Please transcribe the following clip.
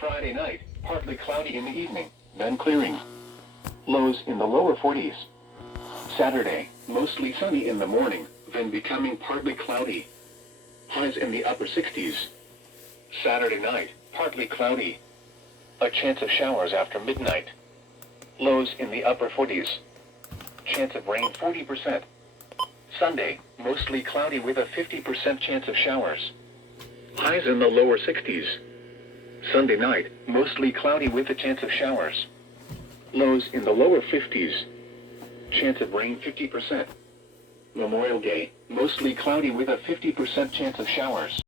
Friday night, partly cloudy in the evening, then clearing. Lows in the lower 40s. Saturday, mostly sunny in the morning, then becoming partly cloudy. Highs in the upper 60s. Saturday night, partly cloudy. A chance of showers after midnight. Lows in the upper 40s. Chance of rain 40%. Sunday, mostly cloudy with a 50% chance of showers. Highs in the lower 60s. Sunday night, mostly cloudy with a chance of showers. Lows in the lower 50s. Chance of rain 50%. Memorial Day, mostly cloudy with a 50% chance of showers.